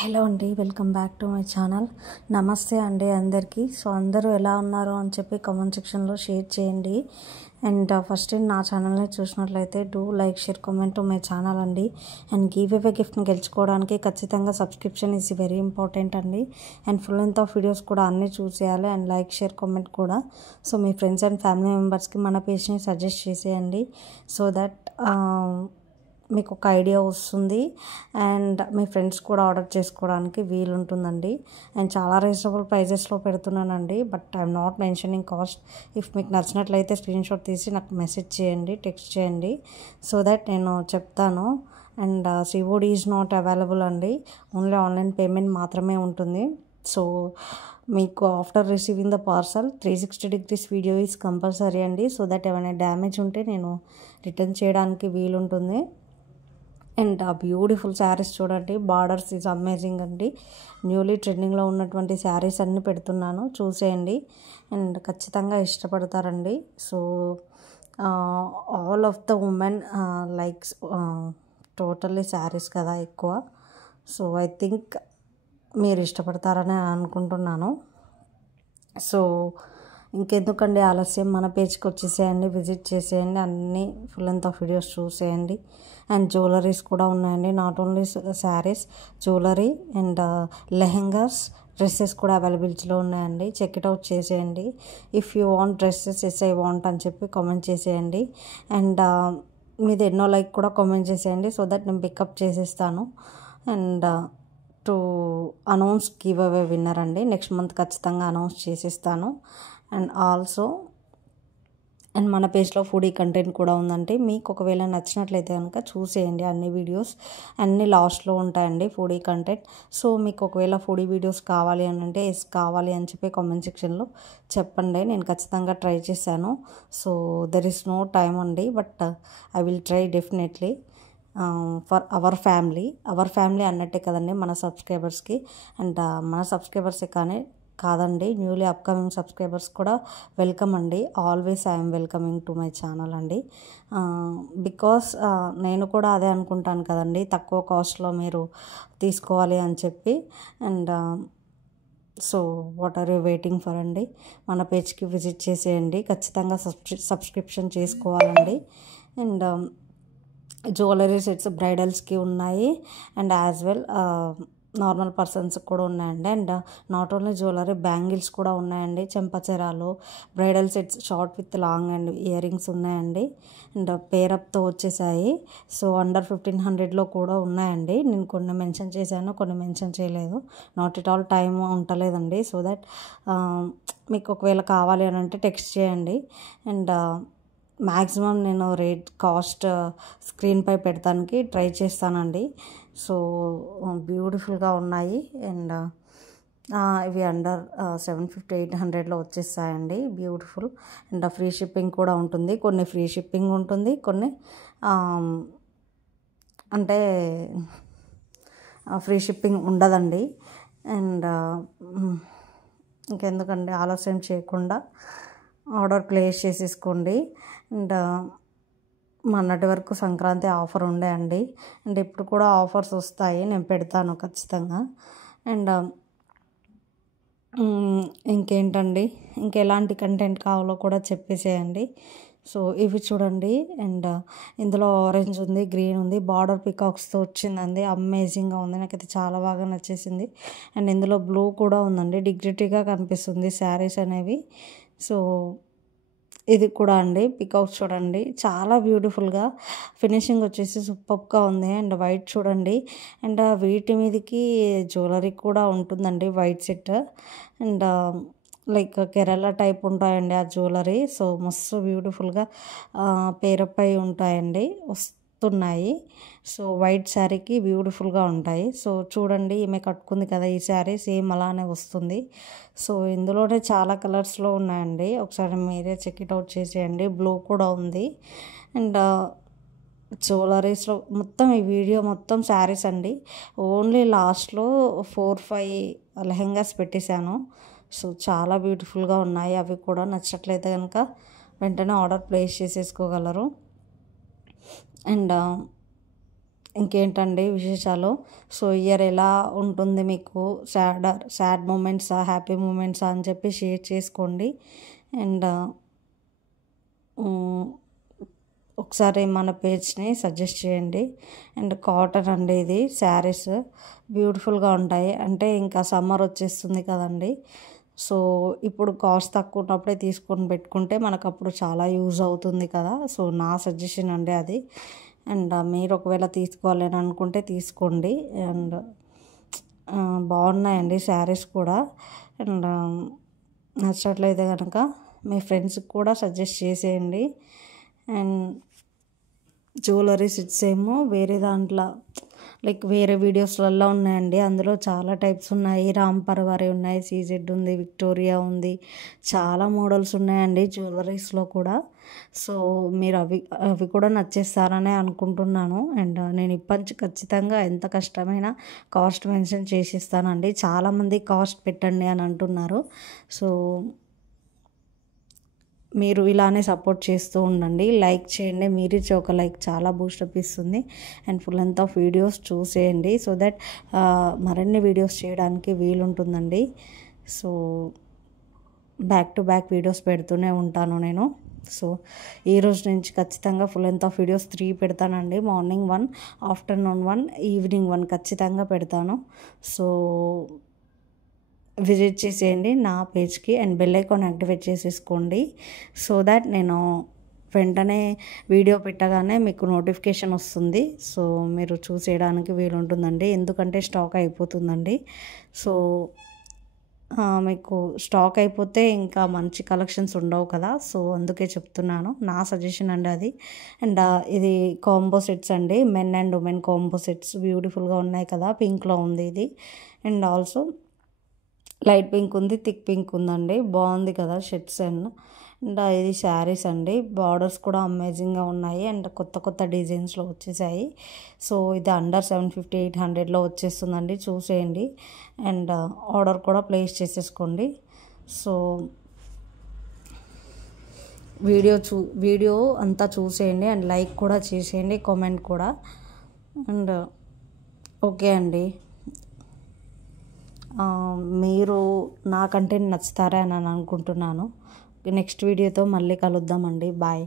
Hello అండి, welcome back to my channel. నమస్తే అండి అందరికీ. సో అందరూ ఎలా ఉన్నారు అని చెప్పి కామెంట్ సెక్షన్లో షేర్ చేయండి. అండ్ ఫస్ట్ నా ఛానల్ని చూసినట్లయితే do like, share, comment to my channel అండి. అండ్ గివ్ అవే గిఫ్ట్ని గెలుచుకోవడానికి ఖచ్చితంగా సబ్స్క్రిప్షన్ ఈజ్ వెరీ ఇంపార్టెంట్ అండి. And full length of videos కూడా అన్నీ చూసేయాలి. అండ్ లైక్, షేర్, కామెంట్ కూడా. సో మీ ఫ్రెండ్స్ అండ్ ఫ్యామిలీ మెంబర్స్కి మన పేజ్ని సజెస్ట్ చేసేయండి. సో దట్ మీకు ఒక ఐడియా వస్తుంది అండ్ మీ ఫ్రెండ్స్ కూడా ఆర్డర్ చేసుకోవడానికి వీలుంటుందండి. అండ్ చాలా రీజనబుల్ ప్రైజెస్లో పెడుతున్నానండి, but I'm not mentioning cost. If మీకు నచ్చినట్లయితే స్క్రీన్ షాట్ తీసి నాకు మెసేజ్ చేయండి, టెక్స్ట్ చేయండి, సో దట్ నేను చెప్తాను. And COD is not available అండి, ఓన్లీ ఆన్లైన్ పేమెంట్ మాత్రమే ఉంటుంది. సో మీకు after receiving the parcel 360 degrees video is compulsory అండి. సో దట్ ఏమైనా డ్యామేజ్ ఉంటే నేను రిటర్న్ చేయడానికి వీలుంటుంది. అండ్ ఆ బ్యూటిఫుల్ శారీస్ చూడండి, బార్డర్స్ ఈజ్ అమేజింగ్ అండి. న్యూలీ ట్రెండింగ్లో ఉన్నటువంటి శారీస్ అన్నీ పెడుతున్నాను, చూసేయండి. అండ్ ఖచ్చితంగా ఇష్టపడతారండి. So all of the women likes totally saris కదా ఎక్కువ. సో ఐ థింక్ మీరు ఇష్టపడతారని అనుకుంటున్నాను. సో ఇంకెందుకండి ఆలస్యం, మన పేజ్కి వచ్చేసేయండి, విజిట్ చేసేయండి, అన్నీ ఫుల్ లెంత్ ఆఫ్ వీడియోస్ చూసేయండి. అండ్ జ్యువెలరీస్ కూడా ఉన్నాయండి, not only saris, jewellery and lehengas, dresses కూడా అవైలబిలిటీలో ఉన్నాయండి. చెక్ ఇట్ అవుట్ చేసేయండి. If you want dresses, yes I want అని చెప్పి కామెంట్ చేసేయండి. అండ్ మీది ఎన్నో లైక్ కూడా కామెంట్ చేసేయండి, సో దట్ నేను పికప్ చేసేస్తాను. And to announce give away winner అండి, నెక్స్ట్ మంత్ ఖచ్చితంగా అనౌన్స్ చేసేస్తాను. అండ్ ఆల్సో అండ్ మన పేజ్లో ఫుడీ కంటెంట్ కూడా ఉందండి. మీకు ఒకవేళ నచ్చినట్లయితే కనుక చూసేయండి, అన్ని వీడియోస్ అన్నీ లాస్ట్లో ఉంటాయండి ఫుడీ కంటెంట్. సో మీకు ఒకవేళ ఫుడీ వీడియోస్ కావాలి అని అంటే ఎస్ కావాలి అని చెప్పి కామెంట్ సెక్షన్లో చెప్పండి, నేను ఖచ్చితంగా ట్రై చేశాను. So there is no time అండి, but I will try definitely for our family అన్నట్టే కదండి మన సబ్స్క్రైబర్స్కి. అండ్ మన సబ్స్క్రైబర్సే కాదండి, న్యూలీ అప్కమింగ్ సబ్స్క్రైబర్స్ కూడా వెల్కమ్ అండి. Always I'm welcoming to my channel అండి. బికాస్ నేను కూడా అదే అనుకుంటాను కదండి, తక్కువ కాస్ట్లో మీరు తీసుకోవాలి అని చెప్పి. And so what are you waiting for అండి, మన పేజ్కి విజిట్ చేసేయండి, ఖచ్చితంగా సబ్స్క్రిప్షన్ చేసుకోవాలండి. అండ్ జ్యువెలరీ సెట్స్ బ్రైడల్స్కి ఉన్నాయి అండ్ యాజ్ వెల్ నార్మల్ పర్సన్స్కి కూడా ఉన్నాయండి. And not only jewellery, bangles కూడా ఉన్నాయండి, చెంపచెరాలు, bridal sets short with long and earrings ఉన్నాయండి. అండ్ పేరప్తో వచ్చేసాయి. సో అండర్ 1500లో కూడా ఉన్నాయండి. నేను కొన్ని మెన్షన్ చేశాను, కొన్ని మెన్షన్ చేయలేదు, నాట్ ఎట్ ఆల్ టైం ఉండలేదండి. సో దట్ మీకు ఒకవేళ కావాలి అని అంటే టెక్స్ట్ చేయండి. అండ్ మ్యాక్సిమం నేను కాస్ట్ స్క్రీన్పై పెడతానికి ట్రై చేస్తానండి. సో బ్యూటిఫుల్గా ఉన్నాయి. అండ్ ఇవి అండర్ 750-800లో వచ్చేస్తాయండి, బ్యూటిఫుల్. అండ్ ఫ్రీ షిప్పింగ్ కూడా ఉంటుంది, కొన్ని ఫ్రీ షిప్పింగ్ ఉంటుంది, కొన్ని అంటే ఫ్రీ షిప్పింగ్ ఉండదండి. అండ్ ఇంకెందుకండి ఆలస్యం చేయకుండా ఆర్డర్ ప్లేస్ చేసేసుకోండి. అండ్ మొన్నటి వరకు సంక్రాంతి ఆఫర్ ఉండే అండి, అండ్ ఇప్పుడు కూడా ఆఫర్స్ వస్తాయి, నేను పెడతాను ఖచ్చితంగా. అండ్ ఇంకేంటండి, ఇంకెలాంటి కంటెంట్ కావాలో కూడా చెప్పేసేయండి. సో ఇవి చూడండి. అండ్ ఇందులో ఆరెంజ్ ఉంది, గ్రీన్ ఉంది, బార్డర్ పికాక్స్తో వచ్చిందండి, అమేజింగ్గా ఉంది, నాకైతే చాలా బాగా నచ్చేసింది. అండ్ ఇందులో బ్లూ కూడా ఉందండి, డిగ్నిటీగా కనిపిస్తుంది శారీస్ అనేవి. సో ఇది కూడా అండి, పికాక్స్ చూడండి, చాలా బ్యూటిఫుల్గా ఫినిషింగ్ వచ్చేసి సూపర్గా ఉంది. అండ్ వైట్ చూడండి, అండ్ వీటి మీదకి జ్యువెలరీ కూడా ఉంటుందండి, white set. And like Kerala type ఉంటాయండి ఆ జ్యువెలరీ. సో మస్తు బ్యూటిఫుల్గా పేరుపై ఉంటాయండి, వస్తున్నాయి. సో వైట్ శారీకి బ్యూటిఫుల్గా ఉంటాయి. సో చూడండి, ఈమె కట్టుకుంది కదా ఈ శారీ, సేమ్ అలానే వస్తుంది. సో ఇందులోనే చాలా కలర్స్లో ఉన్నాయండి, ఒకసారి మీరే చెక్ ఇట్ అవుట్ చేసేయండి. బ్లూ కూడా ఉంది. అండ్ జ్యువెలరీస్లో మొత్తం ఈ వీడియో మొత్తం శారీస్ అండి, ఓన్లీ లాస్ట్లో 4-5 లెహెంగాస్ పెట్టేశాను. సో చాలా బ్యూటిఫుల్గా ఉన్నాయి, అవి కూడా నచ్చినట్లయితే కనుక వెంటనే ఆర్డర్ ప్లేస్ చేసేసుకోగలరు. అండ్ ఇంకేంటండి విశేషాలు. సో ఇయర్ ఎలా ఉంటుంది మీకు, సాడ్ మూమెంట్సా, హ్యాపీ మూమెంట్సా అని చెప్పి షేర్ చేసుకోండి. అండ్ ఒకసారి మన పేజ్ని సజెస్ట్ చేయండి. అండ్ కాటన్ అండి ఇది శారీస్ బ్యూటిఫుల్గా ఉంటాయి. అంటే ఇంకా సమ్మర్ వచ్చేస్తుంది కదండి. సో ఇప్పుడు కాస్ట్ తక్కువ ఉన్నప్పుడే తీసుకొని పెట్టుకుంటే మనకు అప్పుడు చాలా యూజ్ అవుతుంది కదా. సో నా సజెషన్ అండి అది. అండ్ మీరు ఒకవేళ తీసుకోవాలి అని అనుకుంటే తీసుకోండి. అండ్ బాగున్నాయండి శారీస్ కూడా. అండ్ నచ్చట్లయితే కనుక మీ ఫ్రెండ్స్కి కూడా సజెస్ట్ చేసేయండి. అండ్ జ్యువెలరీ సెట్స్ ఏమో వేరే దాంట్లో లైక్ వేరే వీడియోస్లలో ఉన్నాయండి. అందులో చాలా టైప్స్ ఉన్నాయి. రామ్ పర్వారి ఉన్నాయి, సీజెడ్ ఉంది, విక్టోరియా ఉంది, చాలా మోడల్స్ ఉన్నాయండి జ్యువెలరీస్లో కూడా. సో మీరు అవి కూడా నచ్చేస్తారనే అనుకుంటున్నాను. అండ్ నేను ఇప్పటి ఖచ్చితంగా ఎంత కష్టమైనా కాస్ట్ మెన్షన్ చేసిస్తానండి. చాలామంది కాస్ట్ పెట్టండి అని అంటున్నారు. సో మీరు ఇలానే సపోర్ట్ చేస్తూ ఉండండి. లైక్ చేయండి. మీరు ఇచ్చే ఒక లైక్ చాలా బూస్టప్ ఇస్తుంది. And full length of videos చూసేయండి. సో దట్ మరిన్ని వీడియోస్ చేయడానికి వీలుంటుందండి. So back to back videos పెడుతూనే ఉంటాను నేను. సో ఈరోజు నుంచి ఖచ్చితంగా ఫుల్ లెంత్ ఆఫ్ వీడియోస్ 3 పెడతానండి. మార్నింగ్ 1, ఆఫ్టర్నూన్ 1, ఈవినింగ్ 1 ఖచ్చితంగా పెడతాను. సో విజిట్ చేసేయండి నా పేజ్కి. అండ్ బెల్ ఐకాన్ యాక్టివేట్ చేసేసుకోండి. సో దాట్ నేను వెంటనే వీడియో పెట్టగానే మీకు నోటిఫికేషన్ వస్తుంది. సో మీరు చూసేయడానికి వీలుంటుందండి. ఎందుకంటే స్టాక్ అయిపోతుందండి. సో మీకు స్టాక్ అయిపోతే ఇంకా మంచి కలెక్షన్స్ ఉండవు కదా. సో అందుకే చెప్తున్నాను, నా సజెషన్ అండి అది. అండ్ ఇది కాంబో సెట్స్ అండి, men and women combo sets బ్యూటిఫుల్గా ఉన్నాయి కదా. పింక్లో ఉంది ఇది. అండ్ ఆల్సో లైట్ పింక్ ఉంది, థిక్ పింక్ ఉందండి. బాగుంది కదా షర్ట్స్. అండ్ ఇది శారీస్ అండి. బార్డర్స్ కూడా అమేజింగ్గా ఉన్నాయి. అండ్ కొత్త కొత్త డిజైన్స్లో వచ్చేసాయి. సో ఇది అండర్ 750, 800లో వచ్చేస్తుందండి. చూసేయండి. అండ్ ఆర్డర్ కూడా ప్లేస్ చేసేసుకోండి. సో వీడియో అంతా చూసేయండి. అండ్ లైక్ కూడా చేసేయండి, కామెంట్ కూడా. అండ్ ఓకే అండి, మీరు నా కంటెంట్ నచ్చుతారా అని అనుకుంటున్నాను. నెక్స్ట్ వీడియోతో మళ్ళీ కలుద్దామండి. బాయ్.